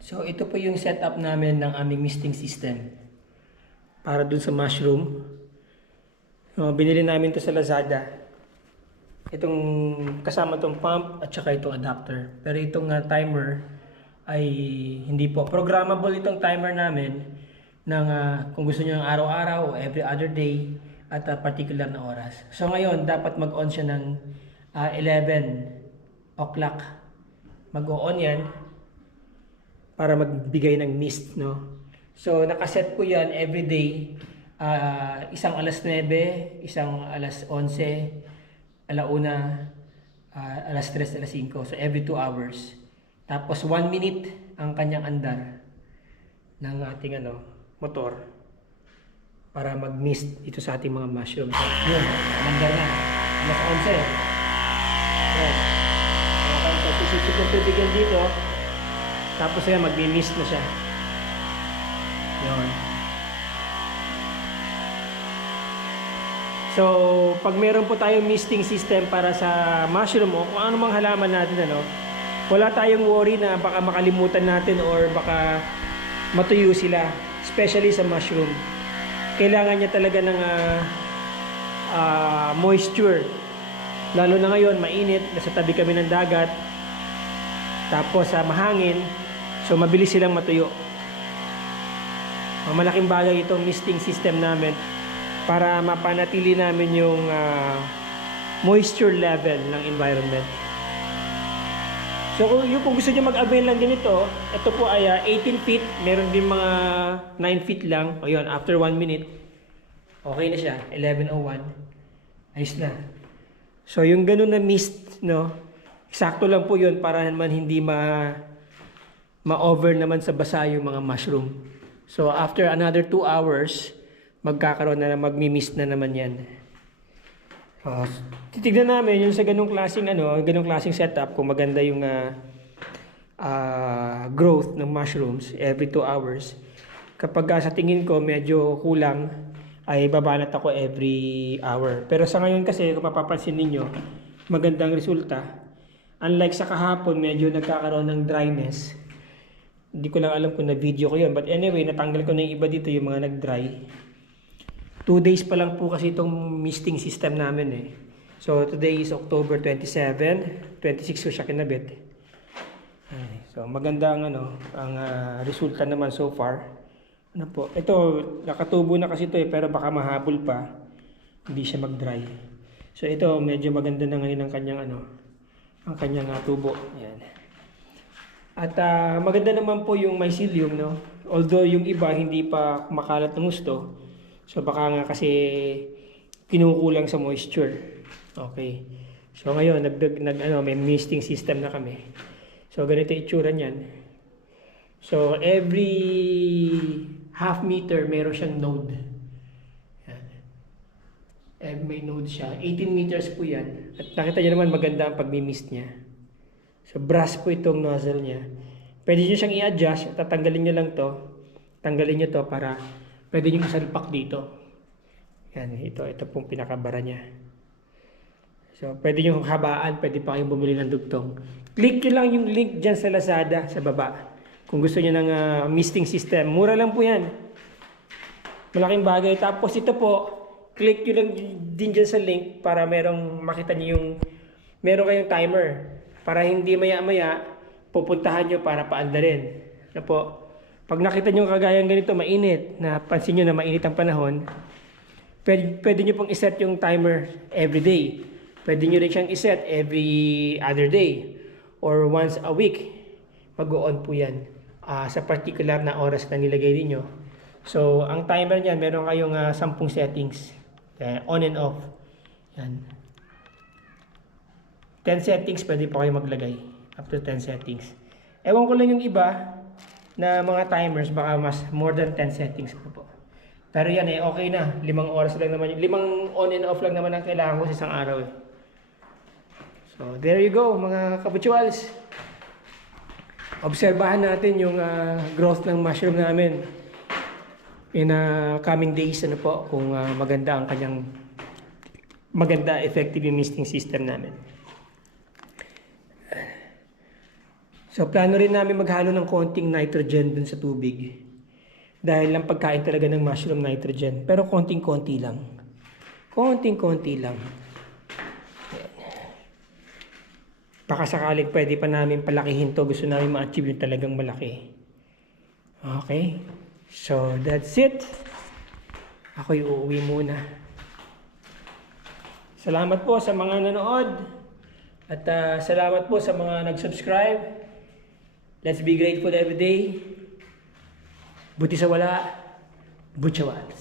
So ito po yung setup namin ng aming misting system para dun sa mushroom. Binili namin to sa Lazada. Itong kasama tong pump at saka itong adapter. Pero itong timer ay hindi po. Programmable itong timer namin ng kung gusto niyo ng araw-araw o every other day at particular na oras. So ngayon dapat mag-on siya ng 11 o'clock. Mag-on yan para magbigay ng mist, no? So nakaset po yan every day. Isang alas 9, isang alas 11, alauna, alas 3, alas 5. So every 2 hours. Tapos 1 minute ang kanyang andar ng ating motor para mag-mist ito sa ating mga mushroom. So, yun, andar na. Alas 11. Yan. So susipsip ng tubig yan dito. Tapos yan, mag-mist na siya. Yun. So, pag meron po tayong misting system para sa mushroom o kung ano mang halaman natin, wala tayong worry na baka makalimutan natin or baka matuyo sila. Especially sa mushroom. Kailangan niya talaga ng moisture. Lalo na ngayon, mainit. Nasa tabi kami ng dagat. Tapos mahangin. So, mabilis silang matuyo. Malaking bagay itong misting system namin para mapanatili namin yung moisture level ng environment. So kung gusto nyo mag-avail lang din ito po ay 18 feet, meron din mga 9 feet lang. O yun, after 1 minute, okay na siya, 11:01, ayos na. So yung ganun na mist, eksakto lang po yun para naman hindi ma-over naman sa basa yung mga mushroom. So after another 2 hours, magkakaroon na magmi-mist na naman yan. Titignan namin yung sa ganung klaseng setup kung maganda yung growth ng mushrooms every 2 hours. Kapag sa tingin ko medyo kulang, ay babanat ako every hour. Pero sa ngayon kasi kung mapapansin ninyo, magandang resulta. Unlike sa kahapon, medyo nagkakaroon ng dryness. Hindi ko lang alam kung na-video ko yun. But anyway, natanggal ko na yung iba dito, yung mga nag-dry. 2 days pa lang po kasi itong misting system namin . So today is October 27, 26 ko siya kinabit. So maganda ang resulta naman so far. Ito nakatubo na kasi ito pero baka mahabol pa. Hindi siya mag-dry. So ito medyo maganda na ngayon ang kanyang tubo. Ayan. At maganda naman po yung mycelium, Although yung iba hindi pa kumakalat ng gusto. So baka nga kasi kinukulang sa moisture. Okay. So ngayon may misting system na kami. So ganito itsura niyan. So every half meter meron siyang node. Yan. May node siya. 18 meters po yan. At nakita niyo naman maganda ang pagmi-mist niya. So brass po itong nozzle niya. Pwede niyo siyang i-adjust. Tatanggalin niyo lang to. Tanggalin niyo to para pwede niyo isalpak dito. Yan, ito pong pinakabara niya. So, pwede niyo habaan, pwede pa kayong bumili ng dugtong. Click niyo lang yung link dyan sa Lazada, sa baba. Kung gusto niyo ng misting system, mura lang po yan. Malaking bagay. Tapos ito po, click niyo lang din dyan sa link para makita niyo meron kayong timer. Para hindi maya-maya, pupuntahan niyo para paandarin. Pag nakita niyo kagayang ganito, mainit, napansin niyo na mainit ang panahon, pwede nyo pong iset yung timer every day. Pwede nyo rin siyang iset every other day or once a week. Mag-on po yan sa particular na oras na nilagay niyo. So, ang timer niyan, meron kayong 10 settings. On and off. Yan. 10 settings, pwede pa kayo maglagay. Up to 10 settings. Ewan ko lang yung iba na mga timers, baka mas more than 10 settings po. Pero yan okay na. 5 oras lang naman. 5 on and off lang naman ang kailangan ko sa isang araw . So, there you go mga kabutswals. Obserbahan natin yung growth ng mushroom namin in coming days kung maganda ang kanyang effective yung misting system namin. So So plano rin namin maghalo ng konting nitrogen dun sa tubig. Dahil lang pagkain talaga ng mushroom nitrogen. Pero konting-konti lang. Konting-konti lang. Ayan. Baka sakaling pwede pa namin palakihin to. Gusto namin ma-achieve yung talagang malaki. Okay. So that's it. Ako'y uuwi muna. Salamat po sa mga nanood. At salamat po sa mga nag-subscribe. Let's be grateful every day. Buti sa wala, butsawan.